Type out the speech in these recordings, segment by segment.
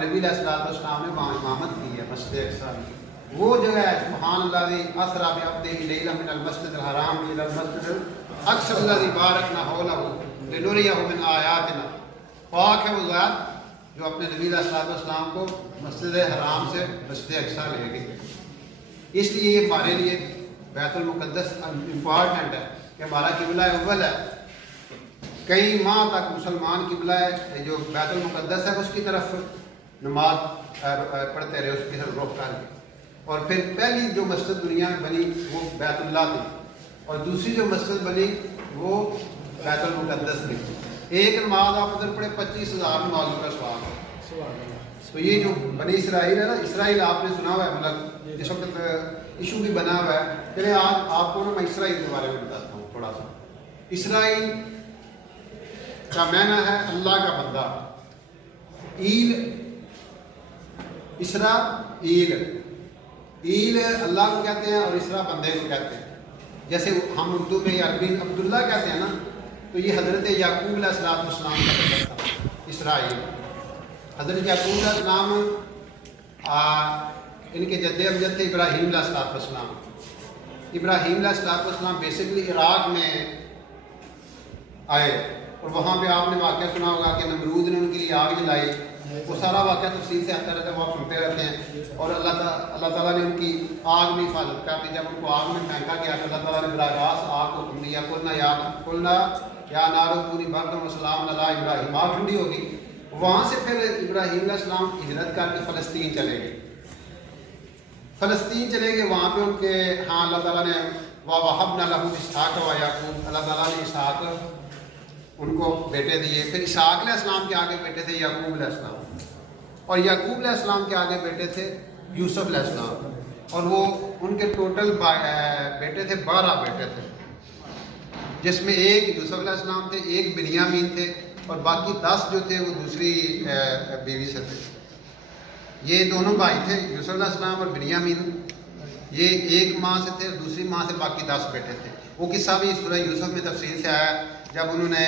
نبی علیہ السلام نے وہاں امامت کی ہے مسجد اقصی میں. وہ جگہ ہے سبحان اللہ اسرا بعبدہ لیلا من المسجد الحرام الى المسجد الاقصی الذی بارکنا حولہ لنریہ من آیاتنا. پاک ہے وہ ذات جو اپنے نبی علیہ السلام کو مسجد حرام سے مسجد اقصی لے گئی. اس لیے یہ ہمارے لیے بیت المقدس امپورٹنٹ ہے کہ ہمارا قبلہ اول ہے. کئی ماہ تک مسلمان قبلہ ہے جو بیت المقدس ہے اس کی طرف نماز پڑھتے رہے، اس کی طرف رخ کر کے. اور پھر پہلی جو مسجد دنیا میں بنی وہ بیت اللہ تھی، اور دوسری جو مسجد بنی وہ بیت المقدس تھی. ایک نماز آپ ادھر پڑھے 25,000 نمازوں کا ثواب ہے. تو یہ جو بنی اسرائیل ہے نا، اسرائیل آپ نے سنا ہوا ہے، مطلب اس وقت ایشو بھی بنا ہوا ہے. چلے آج آپ کو نا میں اسرائیل کے بارے میں بتاتا ہوں تھوڑا سا. اسرائیل کا معنی ہے اللہ کا بندہ. ایل اسرا ایل اللہ کو کہتے ہیں اور اسرا بندے کو کہتے ہیں. جیسے ہم اردو میں یا عربی عبداللہ کہتے ہیں نا، تو یہ حضرت یعقوب علیہ السلام کا بندہ تھا اسرائیل. حضرت یعقوب علیہ السلام ان کے جد امجد تھے ابراہیم علیہ السلام. ابراہیم علیہ السلام بیسکلی عراق میں آئے، اور وہاں پہ آپ نے واقعہ سنا ہوگا کہ نمرود نے ان کے لیے آگ جلائی. وہ سارا واقعہ تفصیل سے آتا رہتا ہے، وہ آپ سنتے رہتے ہیں. اور اللہ تعالیٰ نے ان کی آگ میں حفاظت کر دی. جب ان کو آگ میں پھینکا گیا تو اللہ تعالیٰ نے براہ راست آگ کو حکم دیا، قلنا یا نار کونی بردم وسلام علی ابراہیم. آگ ٹھنڈی ہوگی. وہاں سے پھر ابراہیم علیہ السلام ہجرت کر کے فلسطین چلے گئے. فلسطین چلے گئے، وہاں پہ ان کے ہاں اللہ تعالیٰ نے وَوَهَبْنَا لَهُ إِسْحَاقَ وَيَعْقُوبَ، اللہ تعالیٰ نے اسحاق ان کو بیٹے دیے. پھر اسحاق علیہ السلام کے آگے بیٹے تھے یعقوب علیہ السلام، اور یعقوب علیہ السلام کے آگے بیٹے تھے یوسف علیہ السلام. اور وہ ان کے ٹوٹل بیٹے تھے 12 بیٹے تھے، جس میں ایک یوسف علیہ السلام تھے، ایک بنیامین تھے، اور باقی 10 جو تھے وہ دوسری بیوی سے تھے. یہ دونوں بھائی تھے یوسف علیہ السلام اور بنیامین. یہ ایک ماں سے تھے، دوسری ماں سے باقی 10 بیٹے تھے. وہ قصہ بھی سورہ یوسف میں تفصیل سے آیا. جب انہوں نے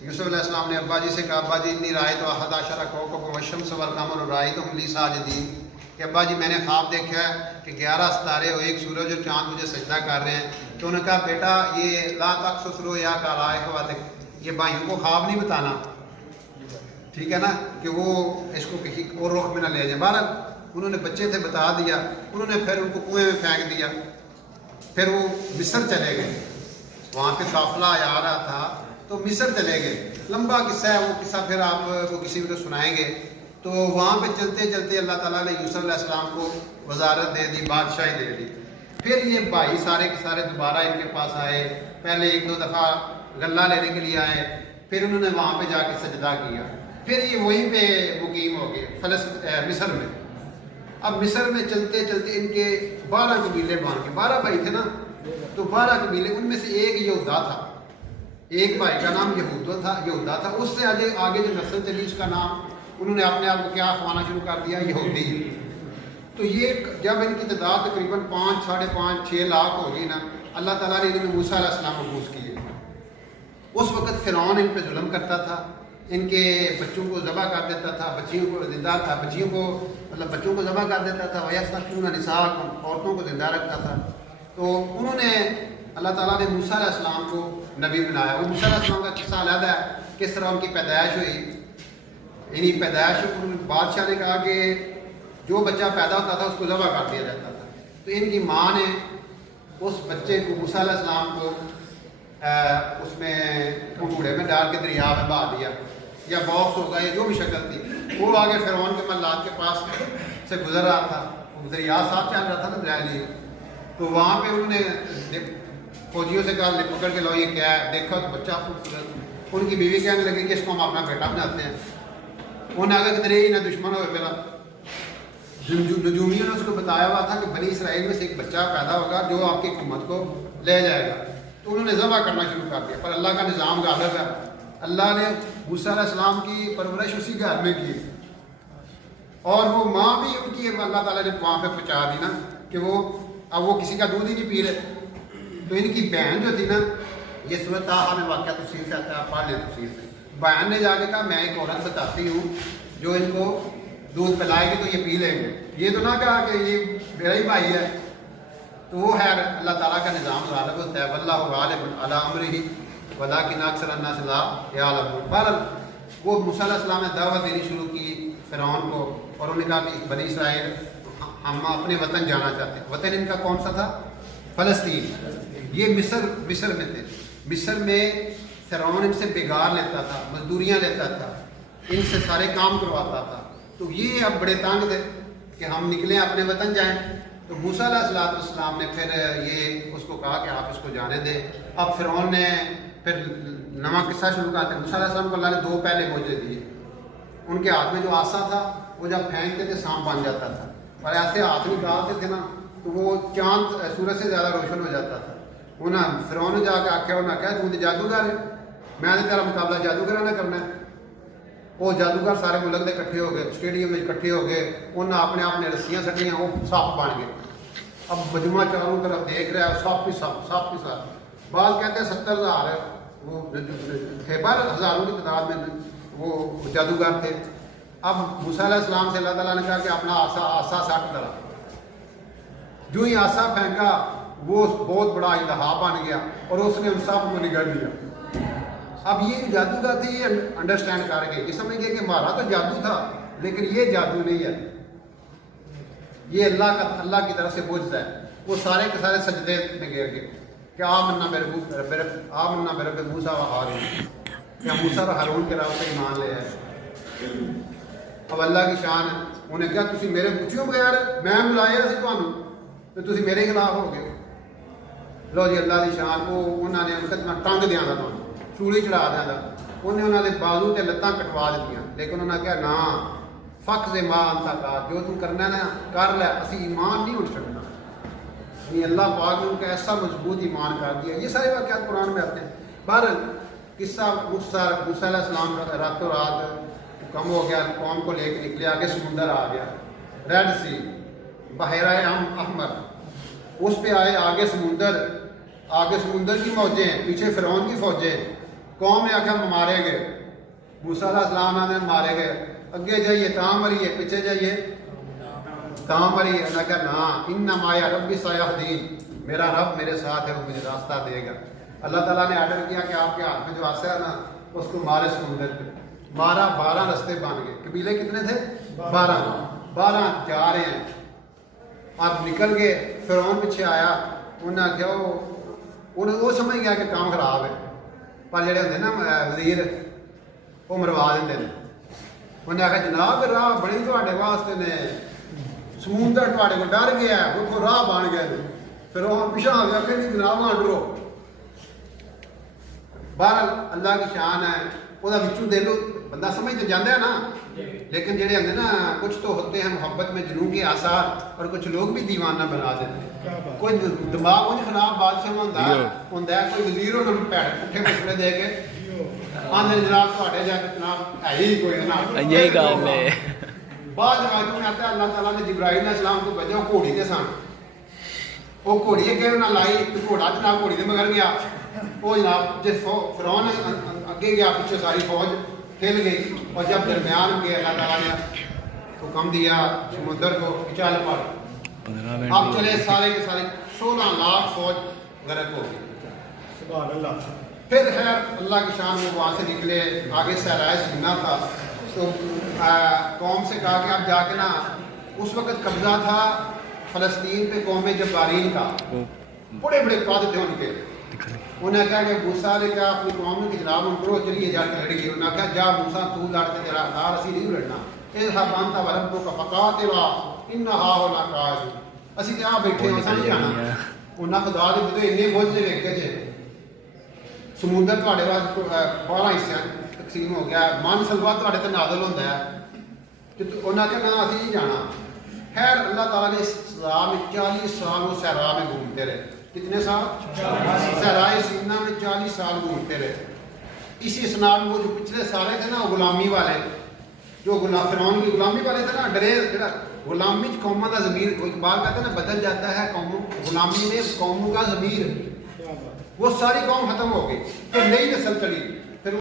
یوسف علیہ السلام نے ابا جی سے کہا، ابا جی انی رأیت احد عشر کوکبا والشمس والقمر رأیتهم لی ساجدین، کہ ابا جی میں نے خواب دیکھا ہے کہ 11 ستارے اور ایک سورج اور چاند مجھے سجدہ کر رہے ہیں. تو انہوں نے کہا بیٹا یہ لا تقصص رؤیا علی اخواتک، یہ بھائیوں کو خواب نہیں بتانا، ٹھیک ہے نا، کہ وہ اس کو کسی اور رخ میں نہ لے جائیں. بہرحال انہوں نے بچے تھے بتا دیا. انہوں نے پھر ان کو کنویں میں پھینک دیا. پھر وہ مصر چلے گئے. وہاں پہ قافلہ آ رہا تھا تو مصر چلے گئے. لمبا قصہ ہے، وہ قصہ پھر آپ کو کسی کو سنائیں گے. تو وہاں پہ چلتے چلتے اللہ تعالیٰ نے یوسف علیہ السلام کو وزارت دے دی، بادشاہی دے دی. پھر یہ بھائی سارے کے سارے دوبارہ ان کے پاس آئے. پہلے 1-2 دفعہ غلہ لینے کے لیے آئے، پھر انہوں نے وہاں پہ جا کے سجدہ کیا. پھر یہ وہیں پہ مقیم ہو گئے مصر میں. اب مصر میں چلتے چلتے ان کے 12 قبیلے بن کے، 12 بھائی تھے نا، تو 12 قبیلے، ان میں سے ایک یہودا تھا. ایک بھائی کا نام یہودا تھا. اس سے آگے جو نسل چلی اس کا نام انہوں نے اپنے آپ کو کیا خوانا شروع کر دیا، یہودی. تو یہ جب ان کی تعداد تقریباً 5 ساڑھے 5 6 لاکھ ہو گئی نا، اللہ تعالیٰ نے انہوں نے موسیٰ علیہ السلام مبعوث کیے. اس وقت فرعون ان پہ ظلم کرتا تھا، ان کے بچوں کو ذبح کر دیتا تھا، بچیوں کو ذبح کر دیتا تھا. وَيَسْتَحْيُونَ نِسَاءَكُمْ، عورتوں کو زندہ رکھتا تھا. تو انہوں نے اللہ تعالیٰ نے موسیٰ علیہ السلام کو نبی بنایا. وہ موسیٰ علیہ السلام کا قصہ علیحدہ ہے، کس طرح ان کی پیدائش ہوئی. یعنی پیدائش بادشاہ نے کہا کہ جو بچہ پیدا ہوتا تھا اس کو ذبح کر دیا جاتا تھا. تو ان کی ماں نے اس بچے کو موسیٰ علیہ السلام کو اس میں گھوڑے میں ڈال کے دریا میں بہا دیا، یا باکس ہوگا یا جو بھی شکل تھی. وہ آگے فرعون کے محلات کے پاس سے گزر رہا تھا، دریا ساتھ چل رہا تھا نا دریا لیے. تو وہاں پہ انہوں نے فوجیوں سے کہا پکڑ کے لو یہ کیا ہے، دیکھا تو بچہ خوبصورت. ان کی بیوی کہنے لگی کہ اس کو ہم اپنا بیٹا بناتے ہیں. انہوں نے آگے کدھر نہ دشمن ہوئے میرا. نجومیوں نے اس کو بتایا ہوا تھا کہ بنی اسرائیل میں سے ایک بچہ پیدا ہوگا جو آپ کی حکومت کو لے جائے گا. تو انہوں نے ذبح کرنا شروع کر دیا. پر اللہ کا نظام غالب ہے. اللہ نے موسیٰ علیہ السلام کی پرورش اسی گھر میں کی، اور وہ ماں بھی ان کی اللہ تعالیٰ نے وہاں پہ پہنچا دی نا کہ اب وہ کسی کا دودھ ہی نہیں پی رہے. تو ان کی بہن جو تھی نا، یہ سورۃ طٰہٰ میں واقعہ تفصیل سے آتا ہے، آپ پڑھ لیں تفصیل سے. بہن نے جا کے کہا میں ایک عورت بتاتی ہوں جو ان کو دودھ پلائے گی تو یہ پی لیں گے. یہ تو نہ کہا کہ یہ میرا ہی بھائی ہے. تو وہ ہے اللہ تعالیٰ کا نظام غالب ہوتا ہے. واللہ غالب علی امرہ ولکن اکثر الناس لا یعلمون. بہرحال وہ موسیٰ علیہ السلام نے دعوت دینی شروع کی فرعون کو اور انہوں نے کہا کہ بنی اسرائیل ہم اپنے وطن جانا چاہتے ہیں. وطن ان کا کون سا تھا؟ فلسطین. یہ مصر میں تھے. مصر میں فرعون ان سے بگار لیتا تھا, مزدوریاں لیتا تھا, ان سے سارے کام کرواتا تھا. تو یہ اب بڑے تانگ تھے کہ ہم نکلیں اپنے وطن جائیں. تو موسیٰ علیہ السلام نے پھر یہ اس کو کہا کہ آپ اس کو جانے دیں. اب فرعون نے پھر نواں قصہ شروع کرتے. موسیٰ علیہ السلام کو اللہ نے 2 پہلے معجزے دیے. ان کے ہاتھ میں جو آسا تھا وہ جب پھینکتے تھے سانپ بن جاتا تھا, اور ایسے ہاتھ نکالتے تھے نا تو وہ چاند سورج سے زیادہ روشن ہو جاتا تھا. انہیں فرعون نے جا کے آخیا, انہیں کہا تو جادوگر ہے, میں نے تیرا مقابلہ جادوگراں نہ کرنا ہے. وہ جادوگر سارے ملک دے کٹھے ہو گئے, اسٹیڈیم میں کٹھے ہو گئے. انہیں اپنے آپ نے رسیاں سٹیاں, وہ سپ بن گئے. اب مجموعہ چاروں طرف دیکھ رہا ہے, سپ ہی سپ. بعض کہتے ہیں 70,000 وہ تھے, پر ہزاروں کی تعداد میں وہ جادوگر تھے. اب موسیٰ علیہ السلام سے اللہ تعالیٰ نے کہا کہ اپنا آسا سٹ ڈالا. جو ہی آسا پھینکا وہ بہت بڑا الہا بن گیا اور اس نے ان سب کو نگل لیا. اب یہ جادوگر تھے, یہ انڈرسٹینڈ کر گئے, یہ سمجھ گئے کہ ہمارا تو جادو تھا لیکن یہ جادو نہیں ہے, یہ اللہ کی طرف سے معجزہ ہے. وہ سارے کے سارے سجدے میں گر گئے کہ آمنا برب موسیٰ و ہارون, کیا موسیٰ و ہارون کے رب سے ایمان لے ہے. اب اللہ کی شان ہے. انہیں کیا تسی میرے پوچھو بغیر میں بلایا سی تمہیں تو تسی میرے خلاف ہو گئے. لو جی اللہ کی شان. وہ انہوں نے میں ٹنگ دیا تھا, چوڑی چڑھا دیا تھا. انہیں انہوں نے بازو تے لتاں کٹوا دیتی, لیکن انہوں نے کہا نا فق سے ماں انتا کا, جو تم کرنا ہے نا کر لے, اسی ایمان نہیں اٹھ سکنا. یہ اللہ پاک نے ان کا ایسا مضبوط ایمان کر دیا. یہ سارے واقعات قرآن میں آتے ہیں. بہرحال قصہ موسیٰ علیہ السلام راتوں رات کم ہو گیا, قوم کو لے کے نکلے, آگے سمندر آ گیا, ریڈ سی, بحیرہ احمر, اس پہ آئے. آگے سمندر کی موجیں ہیں, پیچھے فرعون کی فوجیں. قوم نے آخر مارے گئے. موسیٰ علیہ السلام نے مارے گئے. اگے جائیے تاں مریے, پیچھے جائیے تاں مریے. اللہ کہا نا انما ربی سیہدین, میرا رب میرے ساتھ ہے, وہ مجھے راستہ دے گا. اللہ تعالیٰ نے آرڈر کیا کہ آپ کے ہاتھ میں جو آسا ہے نا اس کو مارے سمندر پہ. 12 رستے بن گئے. قبیلے کتنے تھے؟ 12 جا رہے ہیں. آپ نکل گئے. فرعون پیچھے آیا. انہیں آخیا وہ سمجھ گیا کہ کام خراب ہے, پر جڑے ہوتے نا وزیر وہ مروا دیں. انہیں آخیا جناب راہ بڑی تھوڑے واسطے نے, سمندر تھوڑے کو ڈر گیا, وہ راہ بن گئے. پھر وہ پیچھا آ گیا کہ نہیں جناب وہاں ڈرو. بہرحال اللہ کی شان ہے. وہ دل بندہ سمجھ تو جانا ہے نا, لیکن جڑے ہوتے نا کچھ تو ہوتے ہیں محبت میں جنون کے آثار, اور کچھ لوگ بھی دیوانہ بنا دیتے ہیں. کوئی دماغ انہیں خراب بادشاہ ہوتا ہے, کوئی وزیر انہوں پیڑ پٹھے مسئلے دے کے آدھے جناب تھوڑے جا کے جناب ہے ہی کوئی جناب. یہی گل ہے. بعض روایتوں میں آتا ہے اللہ تعالیٰ نے جبرائیل علیہ السلام کو بھیجا, وہ گھوڑی کے سن. وہ گھوڑی اگے انہیں لائی, گھوڑا جناب گھوڑی کے مگر گیا. وہ جناب جس فرعون اگے گیا, پیچھے ساری فوج کھل گئی. اور جب درمیان گئے اللہ تعالیٰ نے حکم دیا سمندر کو چل پڑ. اب چلے سارے کے سارے 16 لاکھ فوج غرق ہو گئی. سبحان اللہ. پھر خیر اللہ کی شان میں وہاں سے نکلے. آگے صحرائے سینا تھا, تو قوم سے کہا کہ اب جا کے نا, اس وقت قبضہ تھا فلسطین پہ قوم جبارین کا, بڑے بڑے قائد تھے ان کے. انہیں کہا کہ موسیٰ نے کہا اپنی قوم کی جناب ان کرو, چلیے جا کے لڑیے. انہوں نے کہا جا موسیٰ تو لڑتے تیرا دار, اسی نہیں لڑنا. اذهب انت وربك فقاتلا انها هنا قاعدون. اسی تے آ بیٹھے ہاں, سمجھ جانا. انہاں خدا دے تے اتنے معجزے ویکھے جے. سمندر تواڈے واسطے 12 حصے تقسیم ہو گیا, من سلوا تواڈے تے نازل ہوندا ہے. تے انہاں کہا نا اسی نہیں جانا. خیر اللہ تعالیٰ نے اس صحرا میں 40 سال وہ صحرا میں گھومتے رہے. کتنے سال؟ صحرائے سینا میں 40 سال گھومتے رہے. اسی اسناد میں وہ جو پچھلے سارے تھے نا غلامی والے, جو فرعون کی غلامی والے تھے نا, ڈرے جڑا غلامی قوموں کا ضمیر, کوئی اقبال کہتے ہیں نا بدل جاتا ہے غلامی میں قوموں کا ضمیر, وہ ساری قوم ختم ہو گئی. تو نئی نسل چلی.